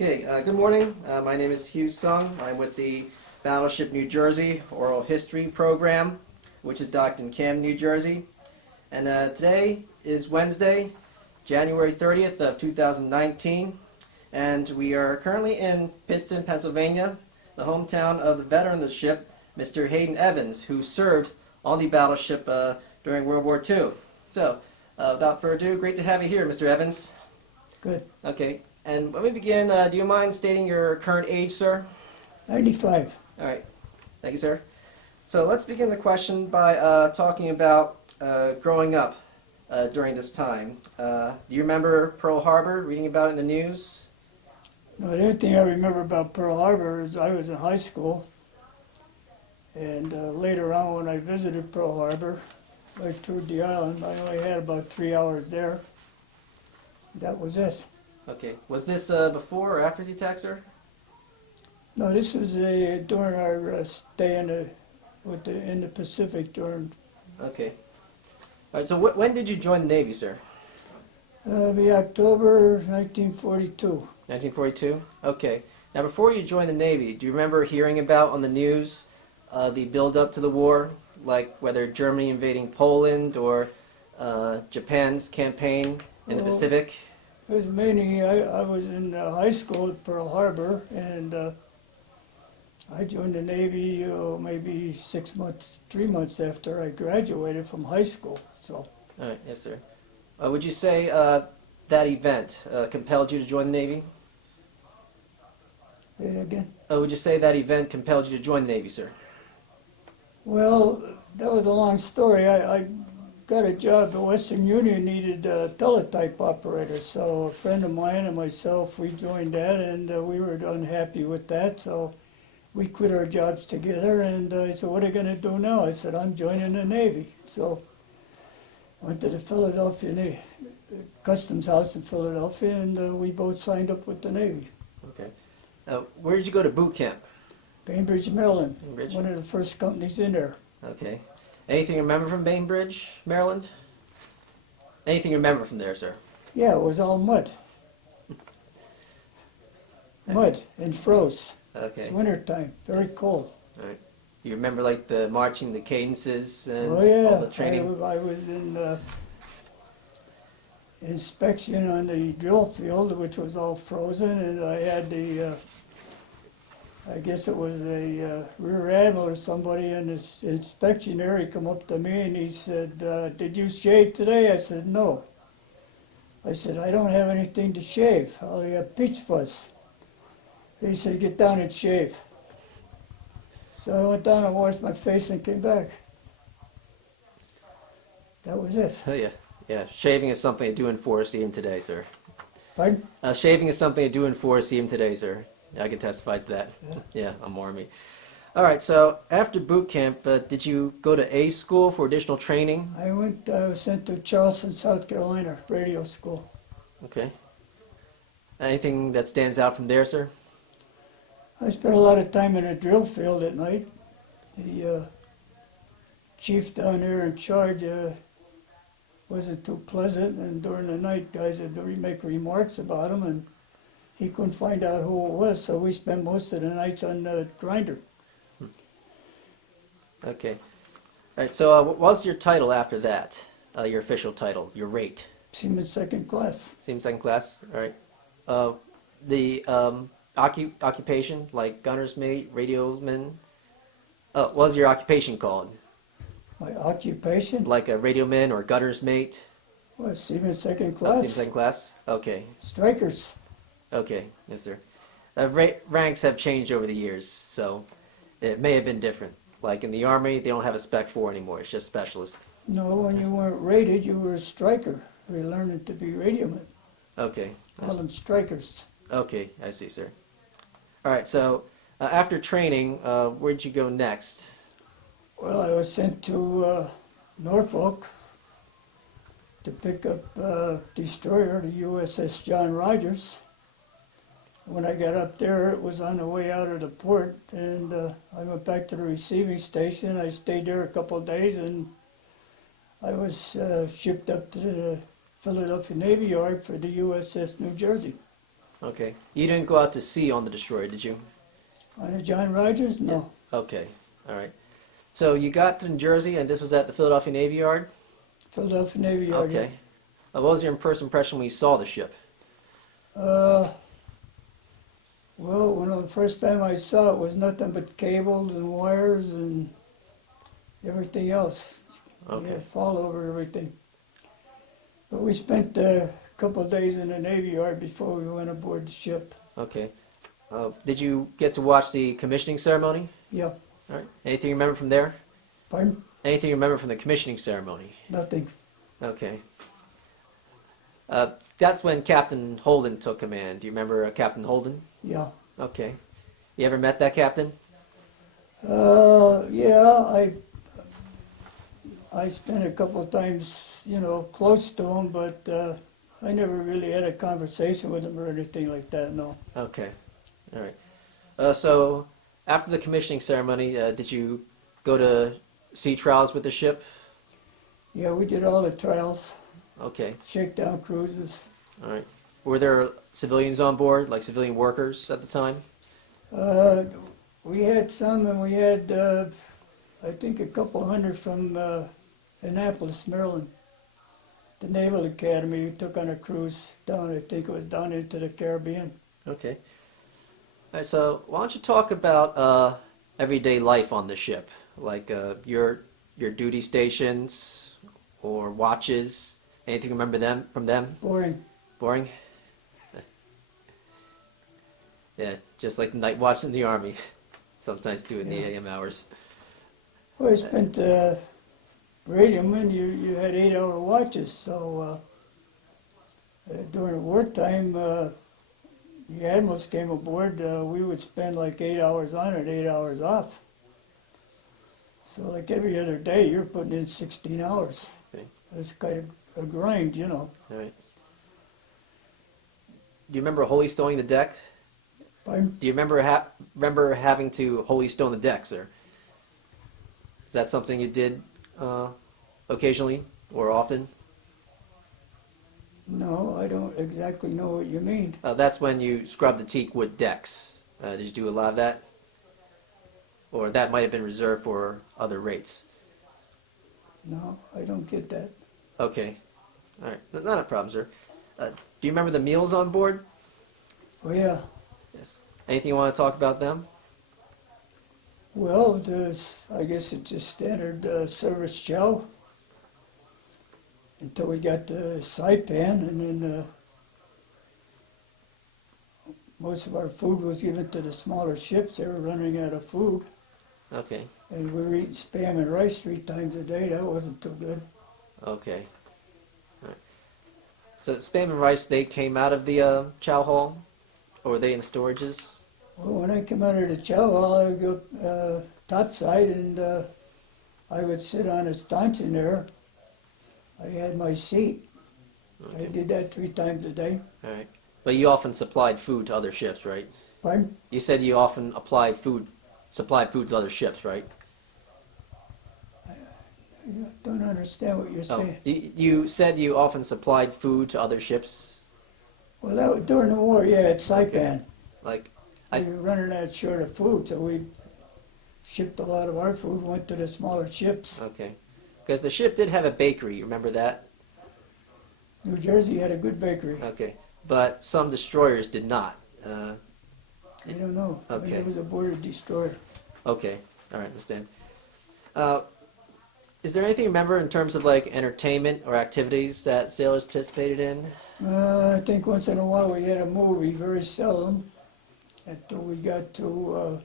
Okay, good morning. My name is Hugh Sung. I'm with the Battleship, New Jersey Oral History Program, which is docked in Camden, New Jersey. And today is Wednesday, January 30th of 2019, and we are currently in Pittston, Pennsylvania, the hometown of the veteran of the ship, Mr. Haydn Evans, who served on the battleship during World War II. So, without further ado, great to have you here, Mr. Evans. Good. Okay. And when we begin, do you mind stating your current age, sir? 95. All right. Thank you, sir. So let's begin the question by talking about growing up during this time. Do you remember Pearl Harbor, reading about it in the news? No, the only thing I remember about Pearl Harbor is I was in high school, and later on when I visited Pearl Harbor, I toured the island. I only had about 3 hours there. That was it. Okay. Was this before or after the attack, sir? No, this was during our stay in the Pacific during Okay. All right. So when did you join the Navy, sir? the October 1942. 1942? Okay. Now, before you joined the Navy, do you remember hearing about on the news the build-up to the war, like whether Germany invading Poland or Japan's campaign in the Pacific? It was mainly, I was in high school at Pearl Harbor, and I joined the Navy maybe 3 months after I graduated from high school. So. All right, yes, sir. Would you say that event compelled you to join the Navy? Say again? Would you say that event compelled you to join the Navy, sir? Well, that was a long story. I got a job. The Western Union needed teletype operators, so a friend of mine and myself, we joined that, and we were unhappy with that, so we quit our jobs together, and I said, what are you going to do now? I said, I'm joining the Navy. So went to the Philadelphia Customs House in Philadelphia, and we both signed up with the Navy. Okay. Where did you go to boot camp? Bainbridge, Maryland, Bainbridge? one of the first companies in there. Okay. Anything you remember from Bainbridge, Maryland? Anything you remember from there, sir? Yeah, it was all mud. Mud and froze. Okay. It's wintertime, very cold. All right. Do you remember like the marching, the cadences, and Oh yeah, all the training? I was in inspection on the drill field, which was all frozen, and I had I guess it was a rear admiral or somebody in this inspection area come up to me and he said, did you shave today? I said, no. I said, I don't have anything to shave. I only have peach fuzz. He said, get down and shave. So I went down and washed my face and came back. That was it. Oh yeah, yeah. Shaving is something I do enforce even today, sir. Pardon? Shaving is something I do enforce even today, sir. I can testify to that. Yeah, I'm Army. All right, so after boot camp, did you go to A school for additional training? I was sent to Charleston, South Carolina, radio school. Okay. Anything that stands out from there, sir? I spent a lot of time in a drill field at night. The chief down there in charge wasn't too pleasant, and during the night guys would make remarks about him, and he couldn't find out who it was, so we spent most of the nights on the grinder. Okay. All right, so what was your title after that? Your official title, your rate? Seaman second class. Seaman second class, all right. The occupation, like gunner's mate, radioman? What was your occupation called? My occupation? Like a radioman or gunner's mate? Was Seaman second class. Seaman second class? Okay. Strikers. Okay, yes, sir. Ranks have changed over the years, so it may have been different. Like in the Army, they don't have a Spec 4 anymore. It's just specialist. No, when you weren't rated, you were a striker. We were learning to be radiomen. Okay. Call them strikers. Okay, I see, sir. All right, so after training, where'd you go next? Well, I was sent to Norfolk to pick up a destroyer, the USS John Rogers. When I got up there, it was on the way out of the port, and I went back to the receiving station. I stayed there a couple of days, and I was shipped up to the Philadelphia Navy Yard for the USS New Jersey. Okay. You didn't go out to sea on the destroyer, did you? On the John Rogers? No. Okay. All right. So you got to New Jersey, and this was at the Philadelphia Navy Yard? Philadelphia Navy Yard. Okay. What was your first impression when you saw the ship? Well, when the first time I saw it was nothing but cables and wires and everything else. Okay. Yeah, fall over everything. But we spent a couple of days in the Navy Yard before we went aboard the ship. Okay. Did you get to watch the commissioning ceremony? Yeah. All right. Anything you remember from there? Pardon? Anything you remember from the commissioning ceremony? Nothing. Okay. That's when Captain Holden took command. Do you remember Captain Holden? Yeah. Okay. You ever met that captain? Yeah, I spent a couple of times, close to him, but I never really had a conversation with him or anything like that, no. Okay. All right. So after the commissioning ceremony, did you go to sea trials with the ship? Yeah, we did all the trials, Okay. shakedown cruises. All right. Were there civilians on board, like civilian workers at the time? We had some, and we had, I think, a couple hundred from Annapolis, Maryland. The Naval Academy took on a cruise down, I think it was down into the Caribbean. Okay. All right, so why don't you talk about everyday life on the ship, like your duty stations or watches? Anything you remember from them? Boring. Boring? Yeah, just like the night watch in the Army. Sometimes do it in the AM hours. Well, I spent radioman, you had 8-hour watches, so during the wartime, the admirals came aboard, we would spend like 8 hours on and 8 hours off. So like every other day, you're putting in 16 hours. Okay. It's kind of a grind, All right. Do you remember holy stoning the deck? Pardon? Do you remember having to holy stone the deck, sir? Is that something you did occasionally or often? No, I don't exactly know what you mean. That's when you scrub the teak wood decks. Did you do a lot of that? Or that might have been reserved for other rates? No, I don't get that. Okay. All right. Not a problem, sir. Do you remember the meals on board? Oh yeah. Yes. Anything you want to talk about them? Well, I guess it's just standard service chow until we got the saipan, and then most of our food was given to the smaller ships. They were running out of food. Okay. And we were eating spam and rice 3 times a day. That wasn't too good. Okay. All right. So spam and rice, they came out of the chow hall? Or were they in storages? Well, when I came out of the chow hall, I would go topside, and I would sit on a stanchion there. I had my seat. Okay. I did that 3 times a day. All right. But you often supplied food to other ships, right? Pardon? You said you often supplied food to other ships, right? I don't understand what you're saying. You said you often supplied food to other ships? Well, that was during the war, yeah, at Saipan. Like, We were running out short of food, so we shipped a lot of our food, went to the smaller ships. okay. Because the ship did have a bakery, you remember that? New Jersey had a good bakery. Okay. But some destroyers did not. I don't know. Okay. It was a boarded destroyer. Okay. All right, understand. Is there anything you remember in terms of like entertainment or activities that sailors participated in? I think once in a while we had a movie, very seldom. Until we got to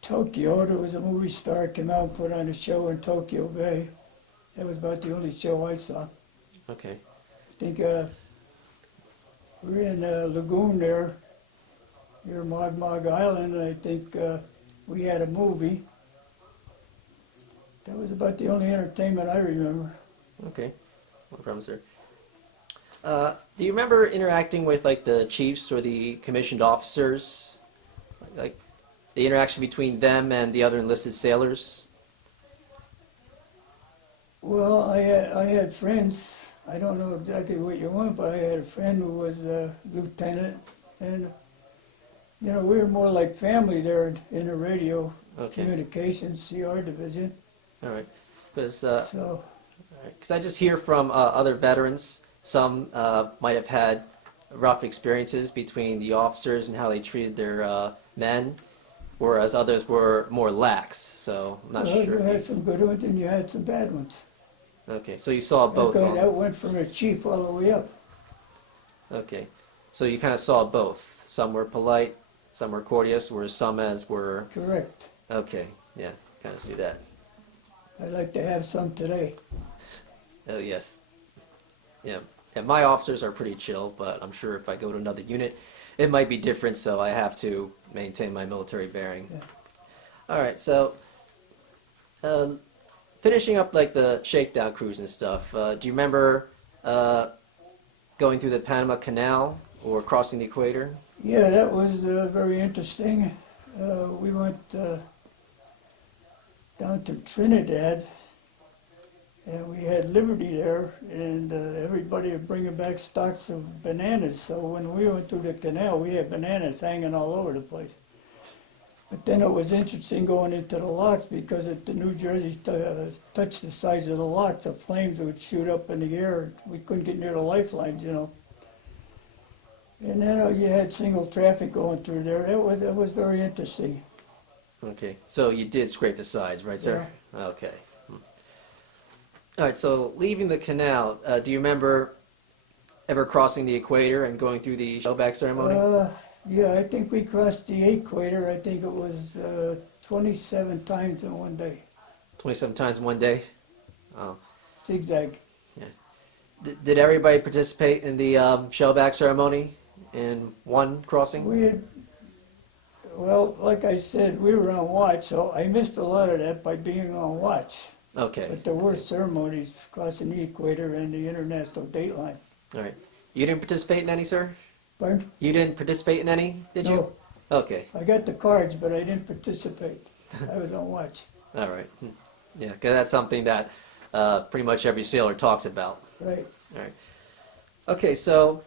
Tokyo, there was a movie star came out and put on a show in Tokyo Bay. That was about the only show I saw. Okay. I think we were in a lagoon there, near Mogmog Island, and I think we had a movie. That was about the only entertainment I remember. Okay. No problem, sir. Do you remember interacting with like the chiefs or the commissioned officers? Like the interaction between them and the other enlisted sailors? Well, I had friends I don't know exactly what you want, but I had a friend who was a lieutenant, and you know, we were more like family there in the radio Okay. communications CR division. All right. Because So I just hear from other veterans, some might have had rough experiences between the officers and how they treated their men, whereas others were more lax. So I'm not well, sure. you had some good ones and you had some bad ones. Okay, so you saw both. That went from the chief all the way up. Okay, so you kind of saw both. Some were polite, some were courteous, whereas some as were. Correct. Okay, yeah, kind of see that. I'd like to have some today. Oh yes, yeah. And my officers are pretty chill, but I'm sure if I go to another unit, it might be different. So I have to maintain my military bearing. Yeah. All right, so finishing up like the shakedown cruise and stuff. Do you remember going through the Panama Canal or crossing the equator? Yeah, that was very interesting. We went down to Trinidad, and we had Liberty there, and everybody was bringing back stocks of bananas. So when we went through the canal, we had bananas hanging all over the place. But then it was interesting going into the locks because if the New Jersey touched the sides of the locks, the flames would shoot up in the air. We couldn't get near the lifelines, you know. And then you had single traffic going through there. It was very interesting. Okay, so you did scrape the sides, right, sir? Yeah. Okay. All right, so leaving the canal, do you remember ever crossing the equator and going through the shellback ceremony? Yeah, I think we crossed the equator. I think it was 27 times in one day. 27 times in one day? Oh. Zigzag. Yeah. Did everybody participate in the shellback ceremony in one crossing? We had, well, like I said, we were on watch, so I missed a lot of that by being on watch. Okay. But there were ceremonies crossing the equator and the international date line. All right. You didn't participate in any, sir? Pardon? You didn't participate in any, did No. you? Okay. I got the cards, but I didn't participate. I was on watch. All right. Yeah, because that's something that pretty much every sailor talks about. Right. All right. Okay, so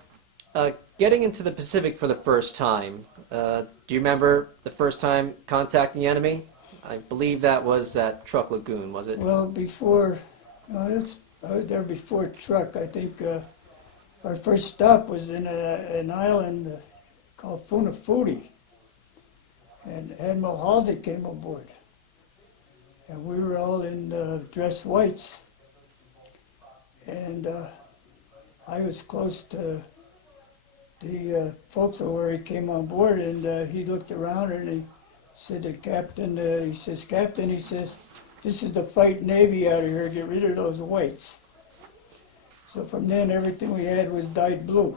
getting into the Pacific for the first time, do you remember the first time contacting the enemy? I believe that was at Truck Lagoon, was it? Well, before, I was there before Truck. I think our first stop was in an island called Funafuti. And Admiral Halsey came aboard. And we were all in dress whites. And I was close to the forecastle where he came on board, and he looked around and he said to Captain, he says, Captain, he says, this is the fight Navy out of here, get rid of those whites. So from then, everything we had was dyed blue.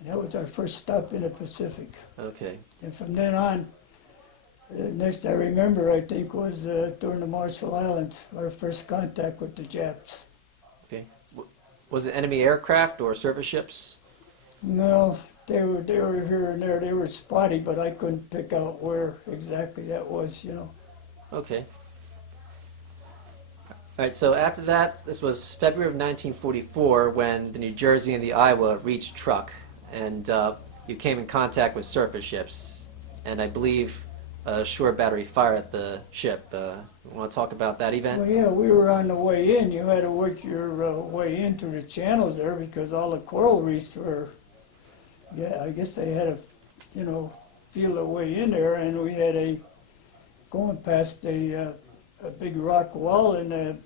And that was our first stop in the Pacific. Okay. And from then on, next I remember, I think, was during the Marshall Islands, our first contact with the Japs. Okay. Was it enemy aircraft or surface ships? No, they were here and there. They were spotty, but I couldn't pick out where exactly that was, you know. Okay. All right, so after that, this was February of 1944 when the New Jersey and the Iowa reached Truk, and you came in contact with surface ships, and I believe shore battery fire at the ship. You want to talk about that event? Well, yeah, we were on the way in. You had to work your way into the channels there because all the coral reefs were, yeah, I guess they had to, you know, feel their way in there, and we had going past a big rock wall and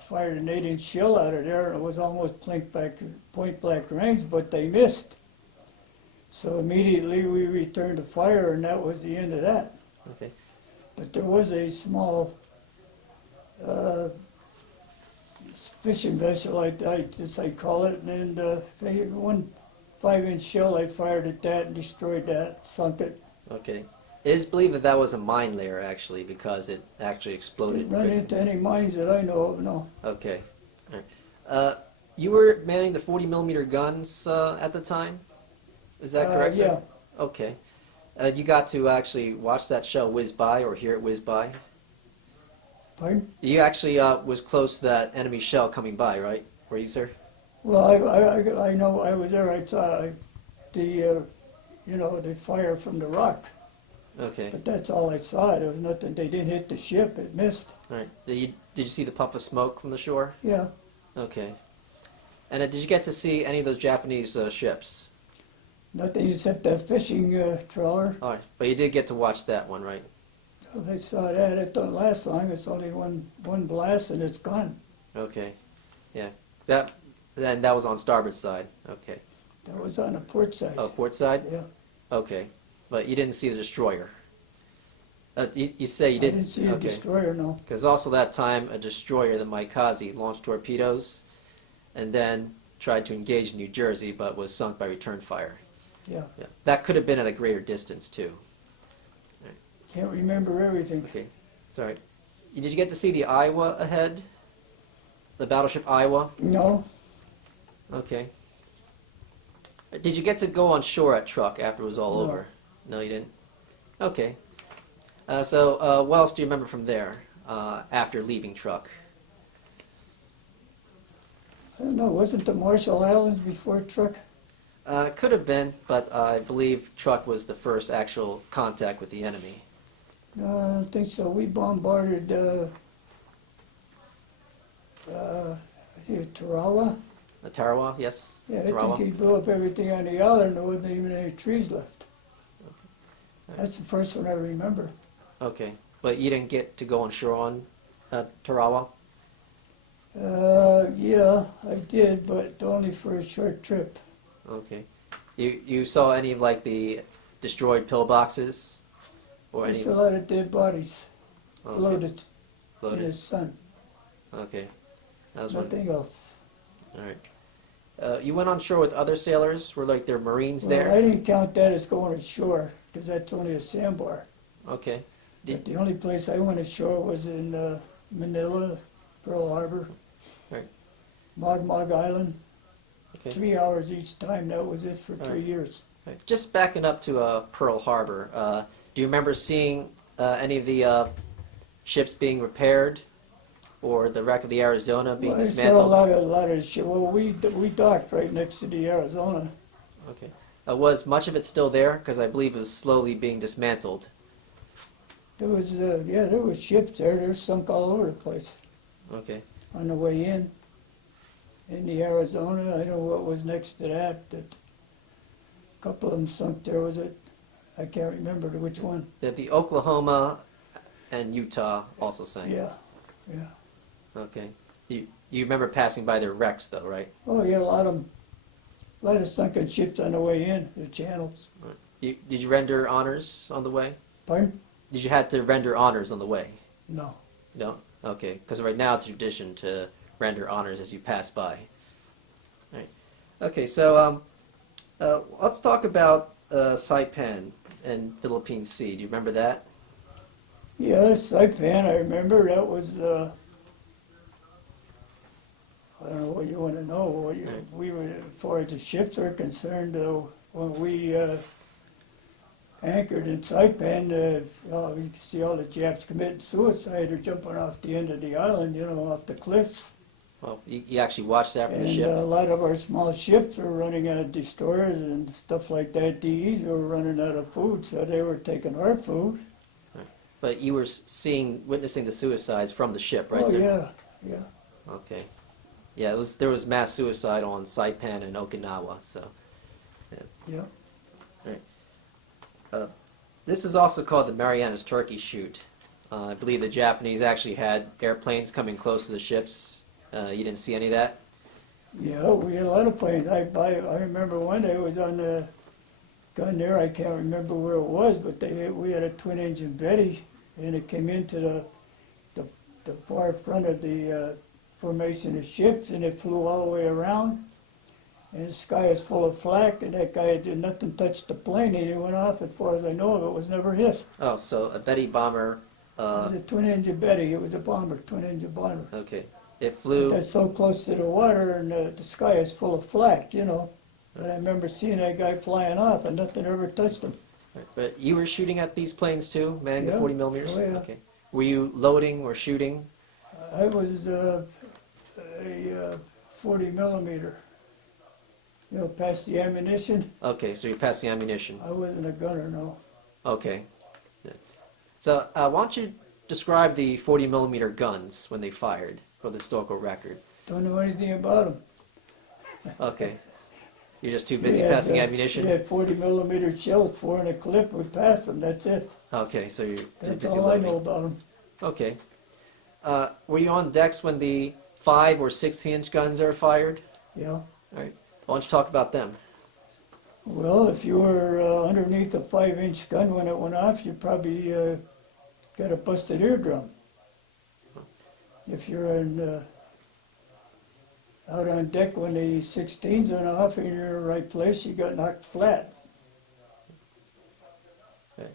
fired an 8-inch shell out of there, and it was almost point blank range, but they missed. So immediately we returned to fire, and that was the end of that. Okay. But there was a small fishing vessel, I guess I call it, and they had one 5-inch shell. I fired at that and destroyed that, sunk it. Okay. It is believed that that was a mine layer, actually, because it actually exploded. Didn't run into any mines that I know of, no. Okay. All right. You were manning the 40-millimeter guns at the time? Is that correct, sir? Yeah. Okay. You got to actually watch that shell whiz by or hear it whiz by? Pardon? You actually was close to that enemy shell coming by, right? Were you, sir? Well, I know I was there. I saw the, the fire from the rock. Okay. But that's all I saw. There was nothing. They didn't hit the ship. It missed. All right. Did you see the puff of smoke from the shore? Yeah. Okay. And did you get to see any of those Japanese ships? Nothing except that fishing trawler. All right. But you did get to watch that one, right? Well, I saw that. It don't last long. It's only one blast and it's gone. Okay. Yeah. Then that was on starboard side. Okay. That was on the port side. Oh, port side? Yeah. Okay. But you didn't see the destroyer. You say you I didn't? didn't see a destroyer, no. Because also that time, a destroyer, the Maikaze, launched torpedoes and then tried to engage New Jersey, but was sunk by return fire. Yeah. Yeah. That could have been at a greater distance, too. Can't remember everything. Okay. Sorry. Did you get to see the Iowa ahead? The battleship Iowa? No. Okay. Did you get to go on shore at Truk after it was all No. over? No, you didn't? Okay. So what else do you remember from there after leaving Truk? I don't know. Wasn't the Marshall Islands before Truk? Could have been, but I believe Truk was the first actual contact with the enemy. No, I don't think so. We bombarded, I think Tarawa. Tarawa, yes? Yeah, I Tarawa? think he blew up everything on the island. There wasn't even any trees left. Okay. That's the first one I remember. Okay. But you didn't get to go on shore on Tarawa? Yeah, I did, but only for a short trip. Okay. You saw any of like the destroyed pillboxes? Or any? There's a lot of dead bodies Okay. loaded in Loaded. the sun. Okay. That was one. Nothing else. All right. You went on shore with other sailors? Were like there Marines Well, there? I didn't count that as going ashore, because that's only a sandbar. Okay. But the only place I went ashore was in Manila, Pearl Harbor, Right. Mogmog Island. Okay. 3 hours each time. That was it for All 3 right. years. Right. Just backing up to Pearl Harbor, do you remember seeing any of the ships being repaired, or the wreck of the Arizona being Well, I saw dismantled? a lot of shit. Well, we docked right next to the Arizona. Okay. Was much of it still there? Because I believe it was slowly being dismantled. There was, there was ships there. They're sunk all over the place Okay. on the way in. In the Arizona, I don't know what was next to that. That a couple of them sunk there. Was it? I can't remember which one. The Oklahoma and Utah also sank. Yeah, yeah. Okay. You remember passing by their wrecks though, right? Oh yeah, a lot of sunken ships on the way in the channels. Did you render honors on the way? Pardon? Did you have to render honors on the way? No. No? Okay. Because right now it's a tradition to render honors as you pass by. All right. Okay, so let's talk about Saipan and Philippine Sea. Do you remember that? Yeah, Saipan, I remember. That was, I don't know what you want to know. We were, as far as the ships are concerned, when we anchored in Saipan, you could see all the Japs committing suicide or jumping off the end of the island, off the cliffs. Well, you actually watched that from the And ship? a lot of our small ships were running out of destroyers and stuff like that. DEs were running out of food, so they were taking our food. But you were witnessing the suicides from the ship, right? Oh, sir? yeah. Okay. Yeah, there was mass suicide on Saipan and Okinawa, so. Yeah. This is also called the Marianas Turkey Shoot. I believe the Japanese actually had airplanes coming close to the ships. You didn't see any of that? Yeah, we had a lot of planes. I remember one day was on the gun there. I can't remember where it was, but we had a twin-engine Betty, and it came into the far front of the formation of ships, and it flew all the way around. And the sky is full of flak, and that guy did nothing touch the plane, and it went off. As far as I know of, it was never hit. Oh, so a Betty bomber. It was a twin-engine Betty. It was a bomber, twin-engine bomber. Okay. It flew. But that's so close to the water, and the sky is full of flak, But I remember seeing that guy flying off, and nothing ever touched him. But you were shooting at these planes too, man, the Yeah. 40 millimeters? Oh, yeah. Okay. were you loading or shooting? I was a 40 millimeter. You know, past the ammunition. Okay, so you passed the ammunition. I wasn't a gunner, no. Okay. Yeah. So why don't you describe the 40 millimeter guns when they fired for the historical record? Don't know anything about them. Okay. You're just too busy passing ammunition? We had 40 millimeter shells, 4 in a clip. We passed them. That's it. Okay, so you're too That's busy all loading. I know about them. Okay. Were you on decks when the 5 or 6-inch guns are fired? Yeah. All right. Why don't you talk about them? Well, if you were underneath a 5-inch gun when it went off, you probably got a busted eardrum. If you're out on deck when the 16s went off and you're in the right place, you got knocked flat.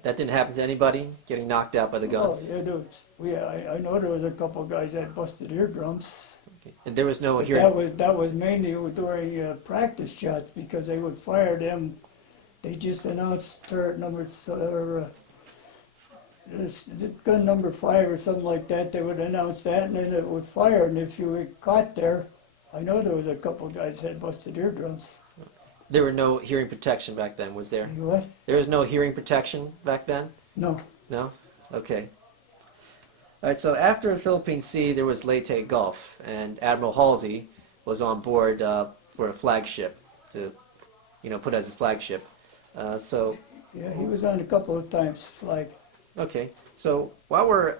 That didn't happen to anybody, getting knocked out by the guns? Oh, yeah, there was, I know there was a couple guys that had busted eardrums. Okay. And there was no But hearing? that was mainly during practice shots because they would fire them. They just announced turret number, gun number 5 or something like that. They would announce that and then it would fire. And if you were caught there, I know there was a couple guys that had busted eardrums. There were no hearing protection back then, was there? You what? There was no hearing protection back then? No. No? Okay. All right, so after the Philippine Sea, there was Leyte Gulf, and Admiral Halsey was on board for a flagship to, put as his flagship. Yeah, he was on a couple of times, flag. Okay. So while we're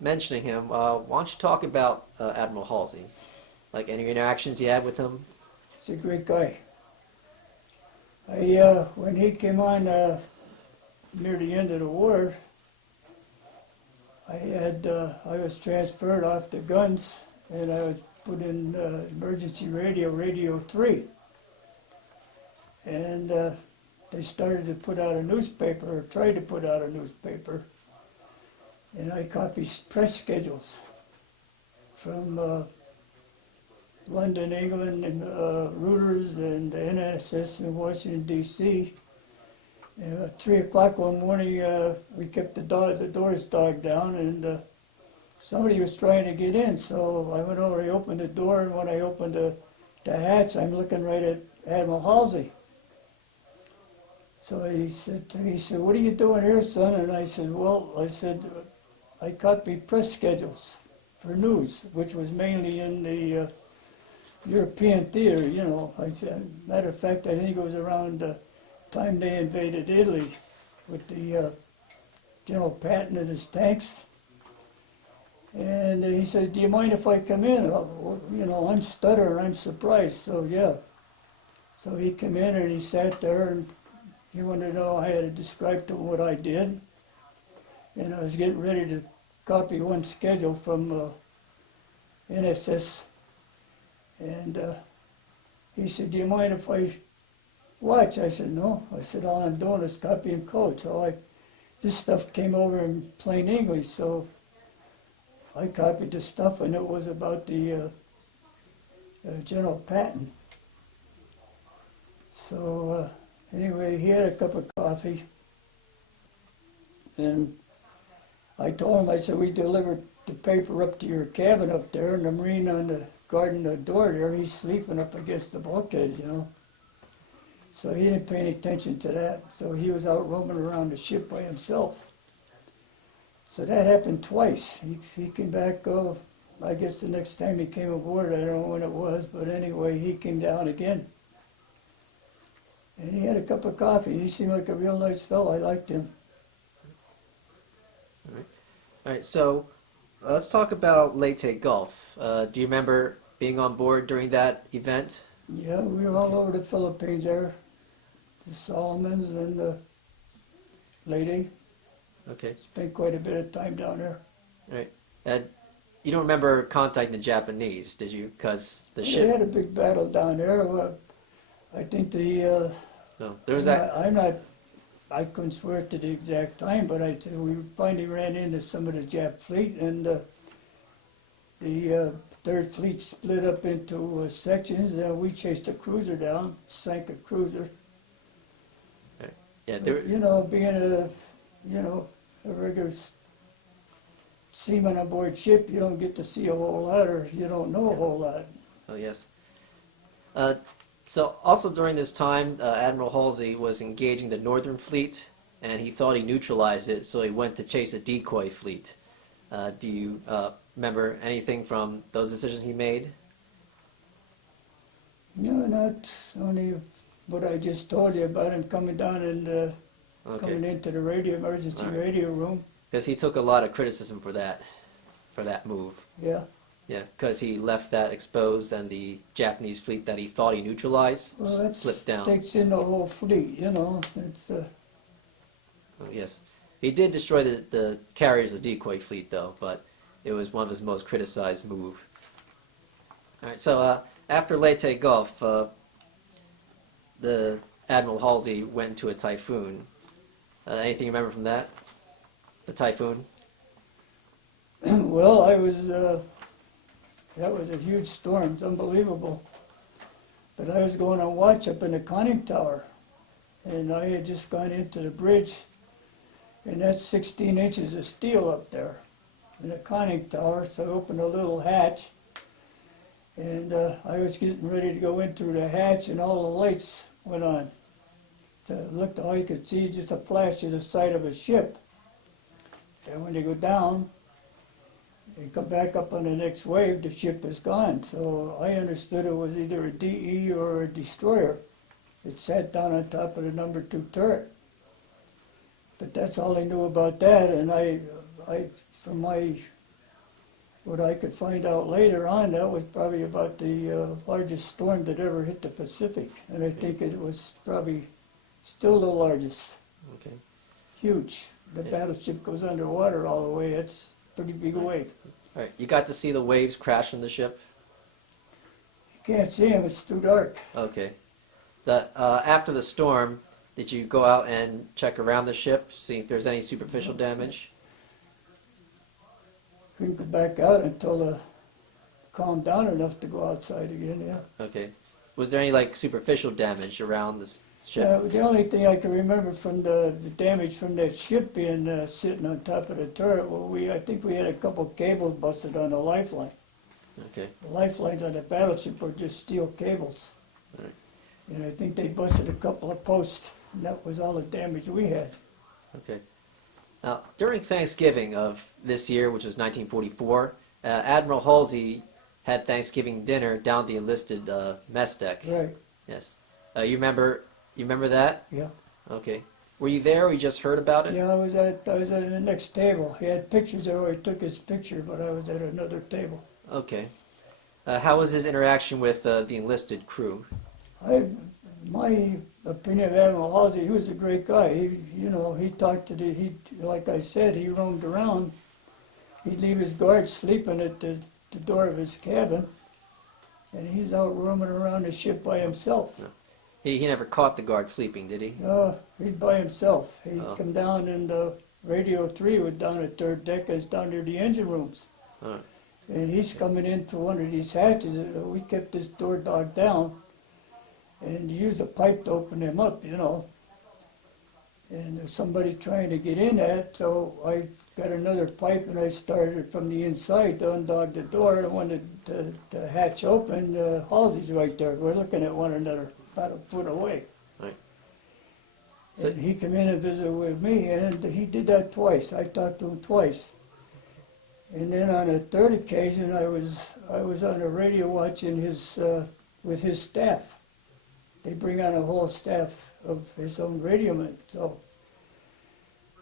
mentioning him, why don't you talk about Admiral Halsey? Like any interactions you had with him? He's a great guy. When he came on near the end of the war, I was transferred off the guns and I was put in emergency radio 3. And they started to put out a newspaper, or tried to put out a newspaper. And I copied press schedules from London, England, and Reuters and the NSS in Washington, D.C. At 3 o'clock one morning, we kept the doors dogged down, and somebody was trying to get in. So I went over, I opened the door, and when I opened the hatch, I'm looking right at Admiral Halsey. So he said to me, "What are you doing here, son?" And I said, I copied press schedules for news, which was mainly in the European theater, matter of fact, I think it was around the time they invaded Italy with the General Patton and his tanks. And he said, "Do you mind if I come in?" Well, I'm stuttering, I'm surprised, so yeah. So he came in and he sat there and he wanted to know, I had to describe to him what I did. And I was getting ready to copy one schedule from NSS. And he said, "Do you mind if I watch?" I said, "No." I said, "All I'm doing is copying code." So this stuff came over in plain English, so I copied the stuff, and it was about the General Patton. So anyway, he had a cup of coffee, and I told him, I said, "We delivered the paper up to your cabin up there," and the Marine on the guarding the door there, he's sleeping up against the bulkhead, So he didn't pay any attention to that. So he was out roaming around the ship by himself. So that happened twice. He came back, I guess the next time he came aboard, I don't know when it was, but anyway, he came down again. And he had a cup of coffee. He seemed like a real nice fellow. I liked him. All right, so let's talk about Leyte Gulf. Do you remember being on board during that event? Yeah, we were all over the Philippines there. The Solomons and the Leyte. Okay. Spent quite a bit of time down there. All right. You don't remember contacting the Japanese, did you? Because the ship... They had a big battle down there. I think No, there was that... I couldn't swear to the exact time, but we finally ran into some of the Jap fleet, and the Third Fleet split up into sections. We chased a cruiser down, sank a cruiser. Yeah, But, being a regular seaman aboard ship, you don't get to see a whole lot, or you don't know a whole lot. Oh, yes. So also during this time, Admiral Halsey was engaging the Northern Fleet, and he thought he neutralized it, so he went to chase a decoy fleet. Do you remember anything from those decisions he made? No, not only what I just told you about him coming down and coming Okay. into the emergency All right. radio room. Because he took a lot of criticism for that move. Yeah. Yeah, because he left that exposed, and the Japanese fleet that he thought he neutralized Well, that slipped down. takes in the whole fleet, you know. It's Oh, yes. He did destroy the carriers of the decoy fleet, though, but it was one of his most criticized moves. All right, so after Leyte Gulf, the Admiral Halsey went to a typhoon. Anything you remember from that? The typhoon? well, that was a huge storm. It's unbelievable. But I was going on watch up in the conning tower, and I had just gone into the bridge, and that's 16 inches of steel up there in the conning tower. So I opened a little hatch, and I was getting ready to go in through the hatch, and all the lights went on. So I looked, all you could see just a flash of the side of a ship. And when they go down, they come back up on the next wave, the ship is gone. So I understood it was either a DE or a destroyer. It sat down on top of the number 2 turret. But that's all I knew about that, and I from what I could find out later on, that was probably about the largest storm that ever hit the Pacific, and I think it was probably still the largest. Okay. Huge. The battleship goes underwater all the way. It's a pretty big wave. All right. You got to see the waves crash on the ship? You can't see them. It's too dark. Okay. After the storm, did you go out and check around the ship, see if there's any superficial damage? Couldn't go back out until it calmed down enough to go outside again. Yeah. Okay. Was there any like superficial damage around the ship? The only thing I can remember from the damage from that ship being sitting on top of the turret, well, I think we had a couple cables busted on the lifeline. Okay. The lifelines on the battleship were just steel cables. Right. And I think they busted a couple of posts, and that was all the damage we had. Okay. Now, during Thanksgiving of this year, which was 1944, Admiral Halsey had Thanksgiving dinner down at the enlisted mess deck. Right, Yes. You remember that? yeah. Okay. Were you there, or you just heard about it? Yeah, I was at the next table. He had pictures there where he took his picture, but I was at another table. Okay. How was his interaction with the enlisted crew? My opinion of Admiral Halsey, he was a great guy. He talked to like I said, he roamed around. He'd leave his guards sleeping at the door of his cabin, and he's out roaming around the ship by himself. No. He never caught the guard sleeping, did he? He'd by himself. He'd Oh. come down, and Radio 3 was down at third deck, is down near the engine rooms. Oh. And he's coming in through one of these hatches. We kept this door dog down, and used a pipe to open them up, And there's somebody trying to get in that, so I got another pipe, and I started from the inside to undog the door. And when the hatch opened, Halsey's right there. We're looking at one another about a foot away. Right. So- And he came in and visited with me, and he did that twice. I talked to him twice. And then on a third occasion, I was on the radio watching with his staff. They bring on a whole staff of his own radiomen. So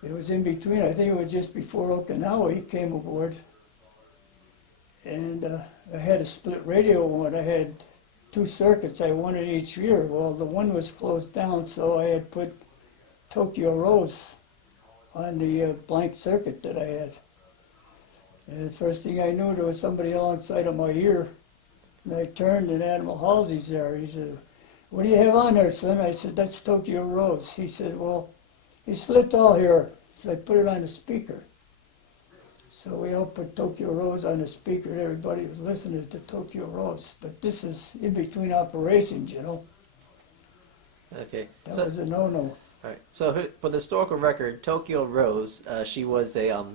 it was in between. I think it was just before Okinawa he came aboard. And I had a split radio one. I had 2 circuits. I had one in each ear. Well, the one was closed down, so I had put Tokyo Rose on the blank circuit that I had. And the first thing I knew, there was somebody alongside of my ear. And I turned, and Admiral Halsey's there. He said, "What do you have on there, son?" I said, "That's Tokyo Rose." He said, "Well, it's lit all here." So I put it on the speaker. So we all put Tokyo Rose on the speaker, and everybody was listening to Tokyo Rose. But this is in between operations, Okay. That So, was a no-no. all right. So for the historical record, Tokyo Rose, she was a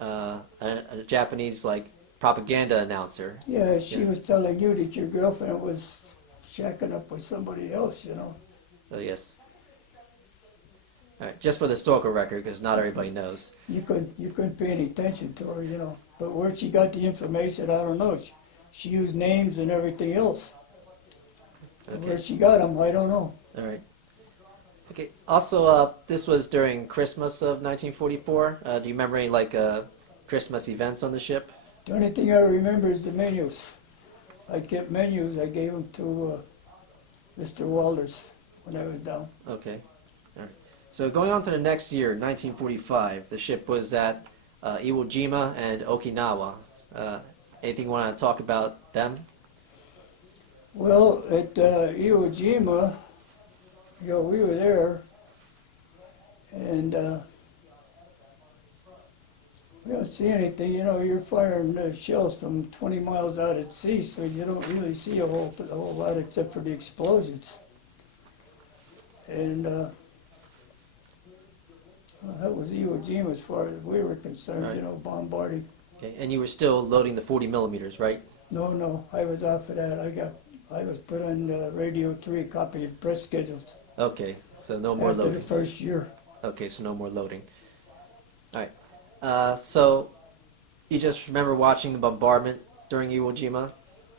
a Japanese like propaganda announcer. Yeah, she Yeah. was telling you that your girlfriend was shacking up with somebody else, you know. Oh yes. All right, just for the historical record, because not everybody knows. You couldn't pay any attention to her, you know. But where she got the information, I don't know. She used names and everything else. Okay. Where she got them, I don't know. All right. Okay. Also, this was during Christmas of 1944. Do you remember any like Christmas events on the ship? The only thing I remember is the menus. I kept menus. I gave them to Mr. Walters when I was down. Okay. All right. So going on to the next year, 1945, the ship was at Iwo Jima and Okinawa. Anything you want to talk about them? Well, at Iwo Jima, you know, we were there, and we don't see anything. You know, you're firing shells from 20 miles out at sea, so you don't really see a whole lot except for the explosions. And well, that was Iwo Jima as far as we were concerned. Right. You know, bombarding. Okay. And you were still loading the 40 millimeters, right? No, I was off of that. I was put on Radio 3, copy of press schedules Okay. So no more after loading. the first year. Okay. So no more loading. All right. So you just remember watching the bombardment during Iwo Jima,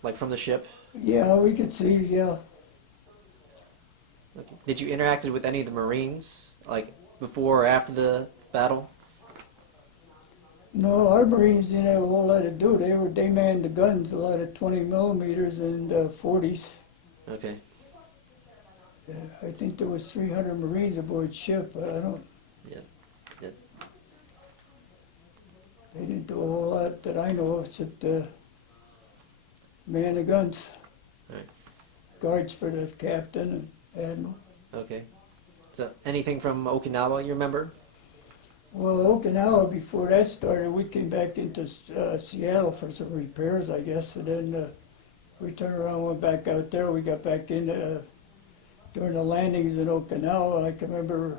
like from the ship? Yeah, we could see, yeah. Okay. Did you interact with any of the Marines, like before or after the battle? No, our Marines didn't have a whole lot to do. They manned the guns, a lot of 20 millimeters and 40s. Okay. I think there was 300 Marines aboard ship, but I don't. Yeah. Yeah. They didn't do a whole lot that I know of except man the guns. Right. Guards for the captain and admiral. Okay. So anything from Okinawa you remember? Well, Okinawa, before that started, we came back into Seattle for some repairs, I guess, and then we turned around, went back out there. We got back in during the landings in Okinawa. I can remember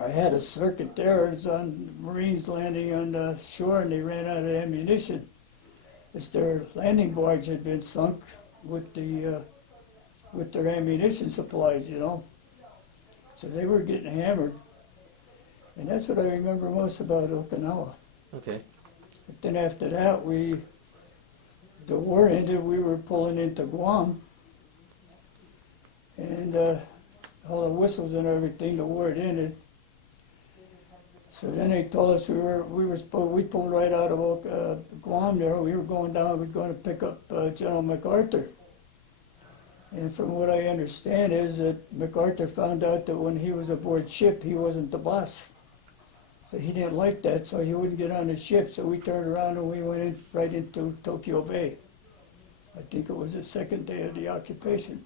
I had a circuit there. It was on Marines landing on the shore, and they ran out of ammunition. As their landing barge had been sunk with their ammunition supplies, you know. So they were getting hammered. And that's what I remember most about Okinawa. Okay. But then after that, the war ended, we were pulling into Guam. And all the whistles and everything, the war had ended. So then they told us we pulled right out of Guam there. We were going down, we were going to pick up General MacArthur. And from what I understand is that MacArthur found out that when he was aboard ship, he wasn't the boss. So he didn't like that, so he wouldn't get on the ship. So we turned around and we went right into Tokyo Bay. I think it was the second day of the occupation.